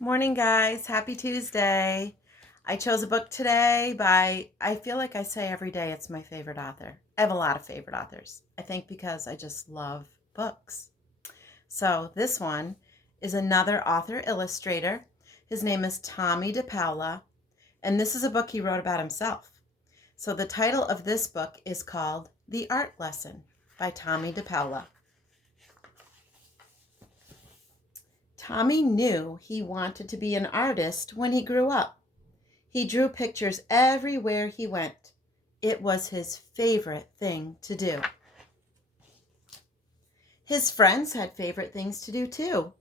Morning, guys. Happy Tuesday. I chose a book today by, I feel like I say every day it's my favorite author. I have a lot of favorite authors, I think, because I just love books. So this one is another author illustrator. His name is Tommy DePaola, and this is a book he wrote about himself. So the title of this book is called The Art Lesson by Tommy DePaola. Tommy knew he wanted to be an artist when he grew up. He drew pictures everywhere he went. It was his favorite thing to do. His friends had favorite things to do too.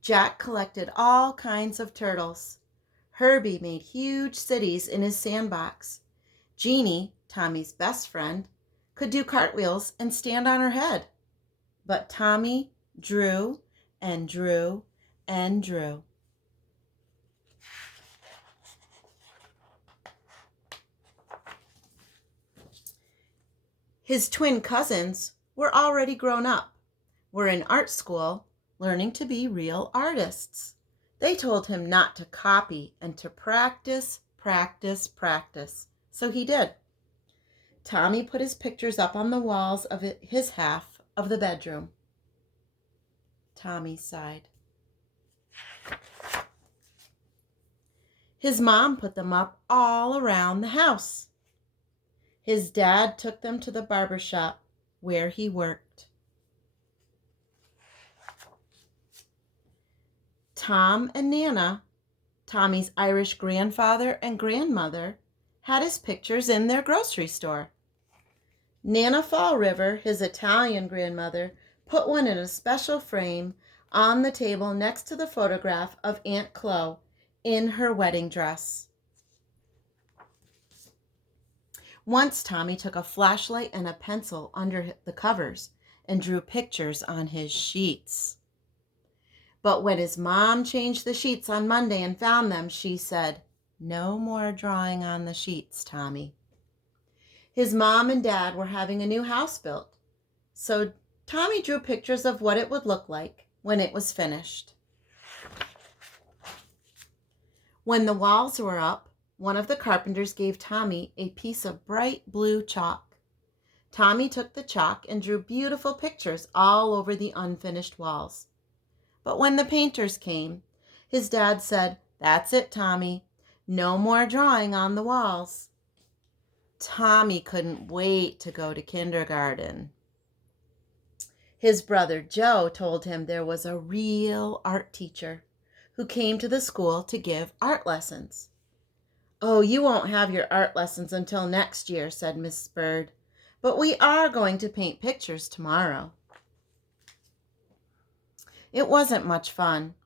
Jack collected all kinds of turtles. Herbie made huge cities in his sandbox. Jeanie, Tommy's best friend, could do cartwheels and stand on her head. But Tommy drew and drew and drew. His twin cousins were already grown up, were in art school, learning to be real artists. They told him not to copy and to practice, practice, practice. So he did. Tommy put his pictures up on the walls of his half of the bedroom. Tommy sighed. His mom put them up all around the house. His dad took them to the barber shop where he worked. Tom and Nana, Tommy's Irish grandfather and grandmother, had his pictures in their grocery store. Nana Fall River, his Italian grandmother, put one in a special frame on the table next to the photograph of Aunt Chloe in her wedding dress. Once Tommy took a flashlight and a pencil under the covers and drew pictures on his sheets. But when his mom changed the sheets on Monday and found them, she said, "No more drawing on the sheets, Tommy." His mom and dad were having a new house built, so Tommy drew pictures of what it would look like when it was finished. When the walls were up, one of the carpenters gave Tommy a piece of bright blue chalk. Tommy took the chalk and drew beautiful pictures all over the unfinished walls. But when the painters came, his dad said, "That's it, Tommy. No more drawing on the walls." Tommy couldn't wait to go to kindergarten. His brother Joe told him there was a real art teacher who came to the school to give art lessons. "Oh, you won't have your art lessons until next year," said Miss Bird, "but we are going to paint pictures tomorrow." It wasn't much fun.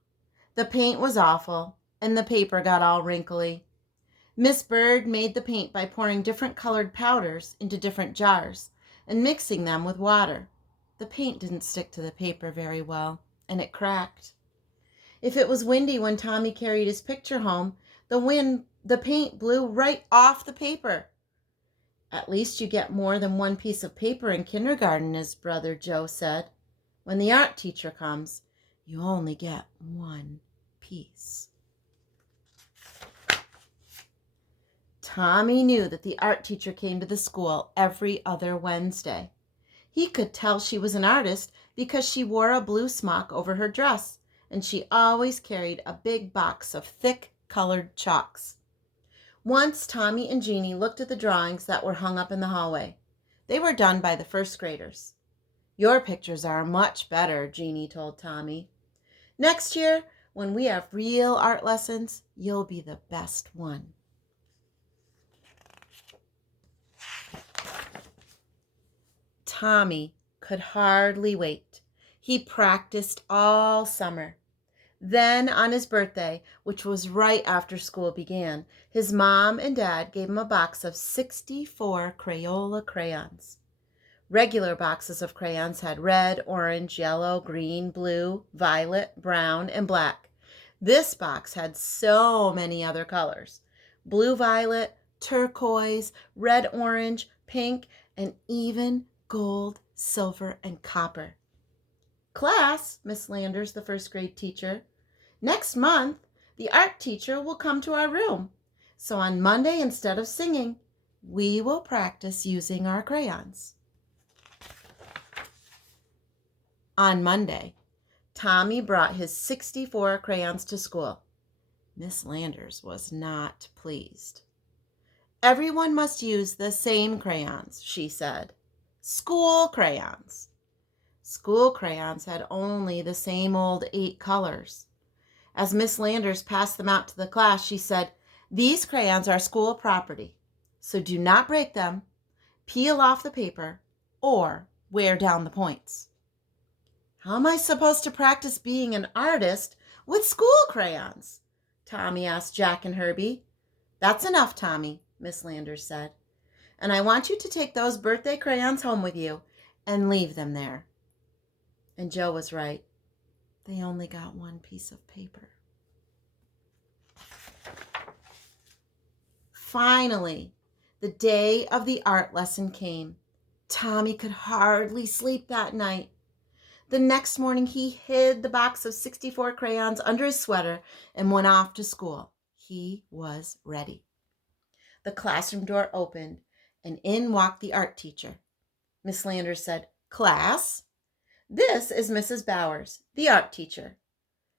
The paint was awful, and the paper got all wrinkly. Miss Bird made the paint by pouring different colored powders into different jars and mixing them with water. The paint didn't stick to the paper very well, and it cracked. If it was windy when Tommy carried his picture home, the paint blew right off the paper. "At least you get more than one piece of paper in kindergarten," his brother Joe said. "When the art teacher comes, you only get one piece." Tommy knew that the art teacher came to the school every other Wednesday. He could tell she was an artist because she wore a blue smock over her dress, and she always carried a big box of thick colored chalks. Once Tommy and Jeanie looked at the drawings that were hung up in the hallway. They were done by the first graders. "Your pictures are much better," Jeanie told Tommy. "Next year, when we have real art lessons, you'll be the best one." Tommy could hardly wait. He practiced all summer. Then, on his birthday, which was right after school began, his mom and dad gave him a box of 64 Crayola crayons. Regular boxes of crayons had red, orange, yellow, green, blue, violet, brown, and black. This box had so many other colors: blue violet, turquoise, red orange, pink, and even gold, silver, and copper. "Class," Miss Landers, the first grade teacher, "next month The art teacher will come to our room. So on Monday, instead of singing, we will practice using our crayons. On Monday, Tommy brought his 64 crayons to school. Miss Landers was not pleased. Everyone must use the same crayons, she said. School crayons. School crayons had only the same old 8 colors. As Miss Landers passed them out to the class, she said, "These crayons are school property, so do not break them, peel off the paper, or wear down the points." "How am I supposed to practice being an artist with school crayons?" Tommy asked Jack and Herbie. "That's enough, Tommy," Miss Landers said. "And I want you to take those birthday crayons home with you and leave them there." And Joe was right. They only got one piece of paper. Finally, the day of the art lesson came. Tommy could hardly sleep that night. The next morning, he hid the box of 64 crayons under his sweater and went off to school. He was ready. The classroom door opened, and in walked the art teacher. Miss Landers said, "Class, this is Mrs. Bowers, the art teacher.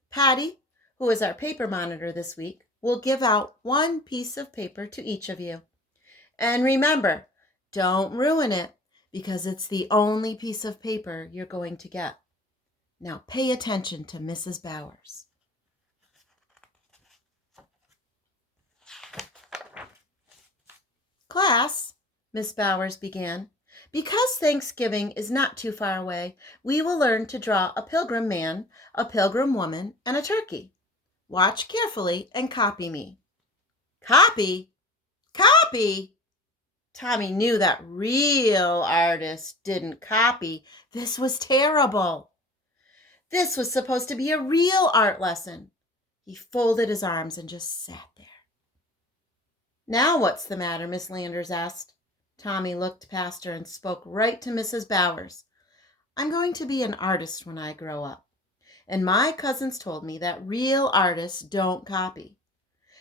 Patty, who is our paper monitor this week, will give out one piece of paper to each of you. And remember, don't ruin it, because it's the only piece of paper you're going to get. Now pay attention to Mrs. Bowers." "Class," Miss Bowers began, "because Thanksgiving is not too far away, we will learn to draw a pilgrim man, a pilgrim woman, and a turkey. Watch carefully and copy me." Copy? Copy? Tommy knew that real artists didn't copy. This was terrible. This was supposed to be a real art lesson. He folded his arms and just sat there. "Now what's the matter?" Miss Landers asked. Tommy looked past her and spoke right to Mrs. Bowers. "I'm going to be an artist when I grow up. And my cousins told me that real artists don't copy.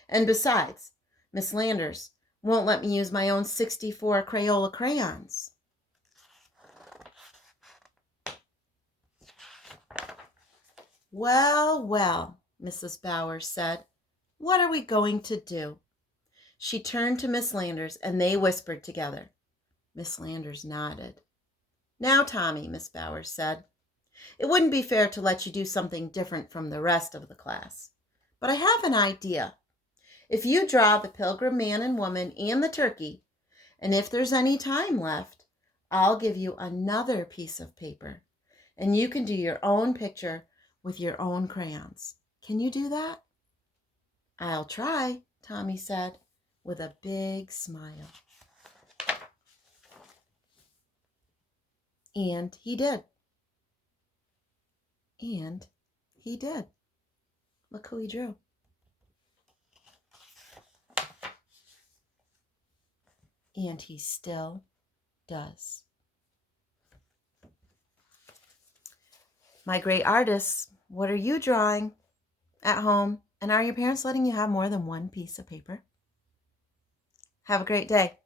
And besides, Miss Landers won't let me use my own 64 Crayola crayons." "Well, well," Mrs. Bowers said, "what are we going to do?" She turned to Miss Landers, and they whispered together. Miss Landers nodded. "Now, Tommy," Miss Bowers said, "it wouldn't be fair to let you do something different from the rest of the class. But I have an idea. If you draw the pilgrim man and woman and the turkey, and if there's any time left, I'll give you another piece of paper, and you can do your own picture with your own crayons. Can you do that?" "I'll try," Tommy said, with a big smile. And he did. And he did. Look who he drew. And he still does. My great artists, what are you drawing at home? And are your parents letting you have more than one piece of paper? Have a great day.